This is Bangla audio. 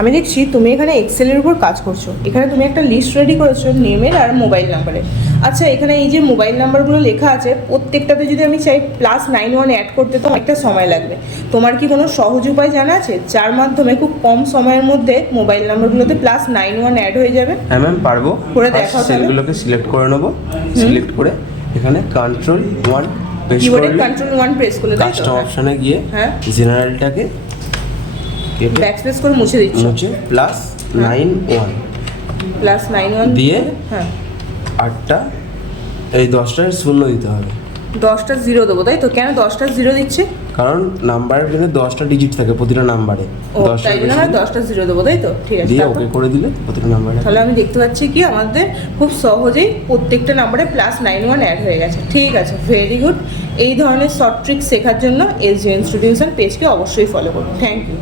আমি দেখছি তুমি এখানে এক্সেলের উপর কাজ করছো। এখানে তুমি একটা লিস্ট রেডি করেছো নেমের আর মোবাইল নাম্বারের। আচ্ছা, এখানে এই যে মোবাইল নাম্বারগুলো লেখা আছে প্রত্যেকটাতে যদি আমি চাই +91 অ্যাড করতে তো একটা সময় লাগবে। তোমার কি কোনো সহজ উপায় জানা আছে যার মাধ্যমে খুব কম সময়ের মধ্যে মোবাইল নাম্বারগুলোতে +91 অ্যাড হয়ে যাবে? হ্যাঁ ম্যাম, পারবো। করে দেখাও। সেলগুলোকে সিলেক্ট করে নেবো। সিলেক্ট করে এখানে Ctrl+1 প্রেস কিবোর্ডে করলে Ctrl+1 প্রেস করলে তাই তো? কাস্টম অপশনে গিয়ে হ্যাঁ, জেনারেলটাকে ব্যাকস্পেস করে মুছে দিচ্ছ। মুছে +91 +91 দিয়ে হ্যাঁ 8টা এই 10টার 0 দিতে হবে। 10টা 0 দেবো তাই তো? কেন 10টা 0 দিচ্ছে? কারণ নাম্বারের কিন্তু 10টা ডিজিট থাকে প্রতিটা নাম্বারে। ও তাই জন্য আমি 10টা 0 দেবো তাই তো? ঠিক আছে, দিয়ে তারপর? ওকে করে দিলে প্রতিটা নাম্বারে। তাহলে আমি দেখতে পাচ্ছি কি আমাদের খুব সহজেই প্রত্যেকটা নাম্বারে +91 অ্যাড হয়ে গেছে। ঠিক আছে, ভেরি গুড। এই ধরনের শর্ট ট্রিক শেখার জন্য SJ ইনস্টিটিউশন পেজকে অবশ্যই ফলো করুন। Thank you.